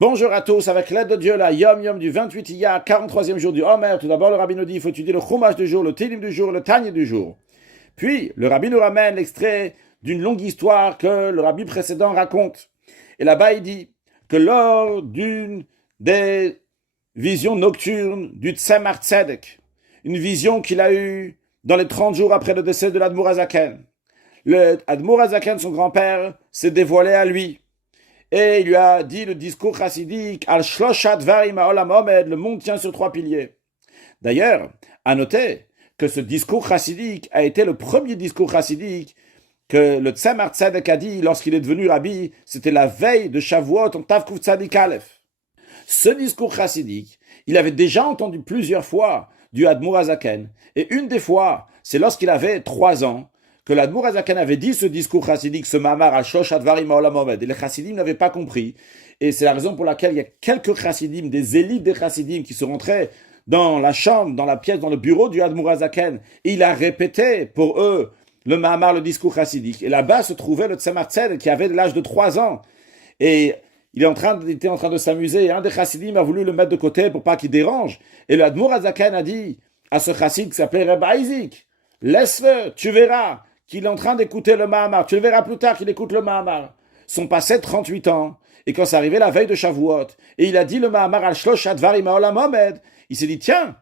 Bonjour à tous, avec l'aide de Dieu, la Yom Yom du 28 Iyar, 43e jour du Homer. Tout d'abord, le Rabbi nous dit il faut étudier le Chumash du jour, le Télim du jour, le Tanya du jour. Puis, le Rabbi nous ramène l'extrait d'une longue histoire que le Rabbi précédent raconte. Et là-bas, il dit que lors d'une des visions nocturnes du Tzemar Tzedek, une vision qu'il a eue dans les 30 jours après le décès de l'Admour Hazaken, le Admour Hazaken, son grand-père, s'est dévoilé à lui. Et il lui a dit le discours chassidique, Al Shloshat Varim Ha'olam Omed, le monde tient sur 3 piliers. D'ailleurs, à noter que ce discours chassidique a été le premier discours chassidique que le Tzemar Tzedek a dit lorsqu'il est devenu rabbi, c'était la veille de Shavuot en Tav Kuf Tzadik Aleph. Ce discours chassidique, il avait déjà entendu plusieurs fois du Admour Hazaken, et une des fois, c'est lorsqu'il avait 3 ans, que l'Admour Hazaken avait dit ce discours chassidique, ce mamar à Shosh Advarim Ha'olam Omed, et les chassidim n'avaient pas compris. Et c'est la raison pour laquelle il y a quelques chassidim, des élites des chassidim, qui sont rentrés dans la chambre, dans la pièce, dans le bureau du Admour Hazaken, et il a répété pour eux le mamar, le discours chassidique. Et là-bas se trouvait le Tzemar Tzedek, qui avait l'âge de 3 ans. Et il était en train de s'amuser, et un des chassidim a voulu le mettre de côté pour pas qu'il dérange. Et le Admour Hazaken a dit à ce chassid qui s'appelait Reb Isaac, laisse-le, tu verras qu'il est en train d'écouter le Mahamar. Tu le verras plus tard qu'il écoute le Mahamar. Sont passés 38 ans, et quand c'est arrivé la veille de Shavuot, et il a dit le Mahamar al Shloshat Varim Ha'olam Omed, il s'est dit, tiens,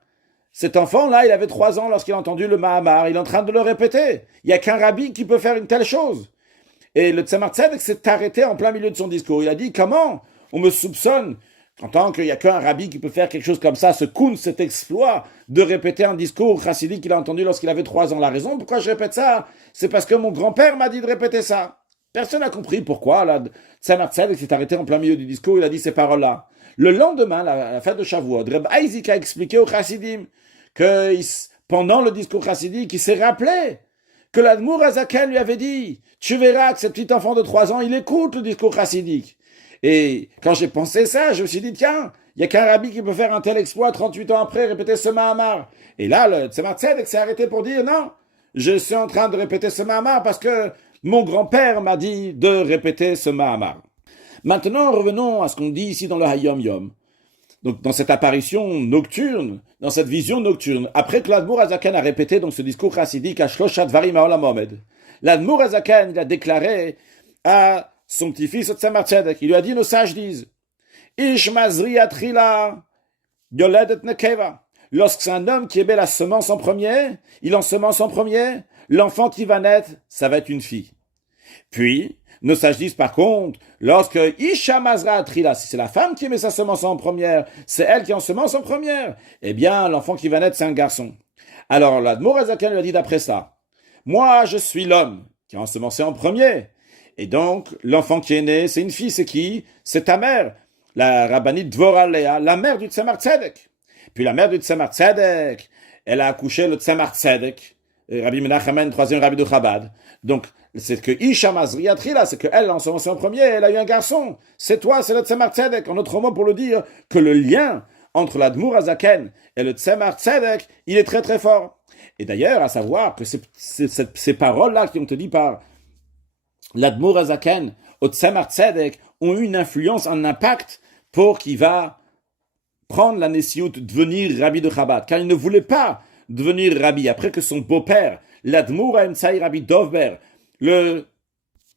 cet enfant-là, il avait 3 ans lorsqu'il a entendu le Mahamar, il est en train de le répéter. Il n'y a qu'un rabbi qui peut faire une telle chose. Et le Tzemar Tzedek s'est arrêté en plein milieu de son discours. Il a dit, comment on me soupçonne en tant qu'il n'y a qu'un rabbi qui peut faire quelque chose comme ça, ce kun, cet exploit de répéter un discours chassidique qu'il a entendu lorsqu'il avait 3 ans. La raison pourquoi je répète ça, c'est parce que mon grand-père m'a dit de répéter ça. Personne n'a compris pourquoi. Tzemar Tzedek s'est arrêté en plein milieu du discours, il a dit ces paroles-là. Le lendemain, la fête de Shavuot, Reb Isaac a expliqué aux chassidim que pendant le discours chassidique, il s'est rappelé que l'Admour Hazaken lui avait dit « Tu verras que ce petit enfant de 3 ans, il écoute le discours chassidique. » Et quand j'ai pensé ça, je me suis dit, tiens, il n'y a qu'un rabbi qui peut faire un tel exploit 38 ans après, répéter ce Mahamar. Et là, le Tzemar Tzedek s'est arrêté pour dire, non, je suis en train de répéter ce Mahamar parce que mon grand-père m'a dit de répéter ce Mahamar. Maintenant, revenons à ce qu'on dit ici dans le Hayom Yom. Donc, dans cette apparition nocturne, dans cette vision nocturne, après que l'Admour Hazaken a répété donc ce discours chassidique à Shloshat Varim Ha'olam Omed, l'Admour Hazaken, il a déclaré à son petit-fils Tzemar Tzedek, il lui a dit, nos sages disent, Ish mazri atrila yoledet nekeva. Lorsque c'est un homme qui émet la semence en premier, il ensemence en premier, l'enfant qui va naître, ça va être une fille. Puis, nos sages disent par contre, lorsque Isha mazra atrila, si c'est la femme qui émet sa semence en première, c'est elle qui ensemence en première, eh bien, l'enfant qui va naître, c'est un garçon. Alors, l'Admour Hazaken lui a dit d'après ça, moi, je suis l'homme qui a ensemencé en premier. Et donc, l'enfant qui est né, c'est une fille, c'est qui? C'est ta mère, la rabbinite Dvorah Leah, la mère du Tzemar Tzedek. Puis la mère du Tzemar Tzedek, elle a accouché le Tzemar Tzedek, Rabbi Menachem, 3e rabbi de Chabad. Donc, c'est que Isha Mazri Atrila, c'est qu'elle a ensemencé en premier, elle a eu un garçon. C'est toi, c'est le Tzemar Tzedek. En autre mot, pour le dire, que le lien entre l'Admour Hazaken et le Tzemar Tzedek, il est très très fort. Et d'ailleurs, à savoir que ces paroles-là qui ont été dites par l'Admour Hazaken au Tzemar Tzedek ont eu une influence, un impact pour qu'il va prendre la Nessiout, devenir rabbi de Chabad, car il ne voulait pas devenir rabbi après que son beau-père, l'Admour Haemtsai Rabbi Dovber, le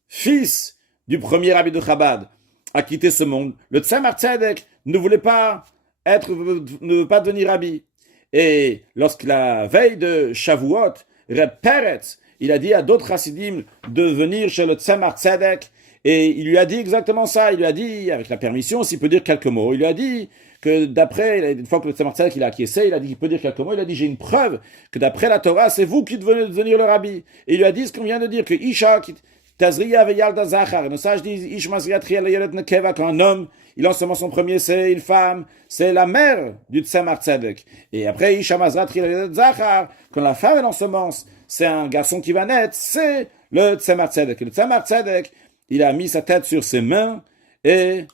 fils du premier rabbi de Chabad, a quitté ce monde. Le Tzemar Tzedek ne voulait pas devenir rabbi. Et lorsque la veille de Shavuot, Reb Peretz, il a dit à d'autres chassidim de venir chez le Tzemar Tzedek, et il lui a dit exactement ça. Il lui a dit, avec la permission, s'il peut dire quelques mots, il lui a dit que d'après, une fois que le Tzemar Tzedek il a acquiescé, il a dit qu'il peut dire quelques mots, il a dit, j'ai une preuve que d'après la Torah, c'est vous qui devez devenir le rabbi. Et il lui a dit ce qu'on vient de dire, que Isha, Tazriya veyalda zachar, nos sages disent, Ish mazriya triya leyelet nekeva, quand un homme, il ensemence son premier, c'est une femme, c'est la mère du Tzemar Tzedek. Et après, Isha mazriya triya leyelet zachar, quand la femme, elle ensemence, c'est un garçon qui va naître, c'est le Tzemar Tzedek. Et le Tzemar Tzedek, il a mis sa tête sur ses mains, et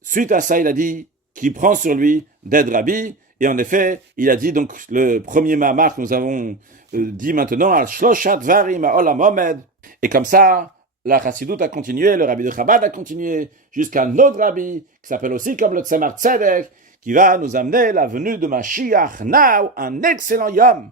suite à ça, il a dit qu'il prend sur lui d'être rabbi, et en effet, il a dit donc le premier Mahamar que nous avons dit maintenant, Al Shloshat Varim Ha'olam Omed, et comme ça, la Chassidut a continué, le rabbi de Chabad a continué, jusqu'à un autre rabbi, qui s'appelle aussi comme le Tzemar Tzedek, qui va nous amener la venue de Mashiach, now, un excellent Yom.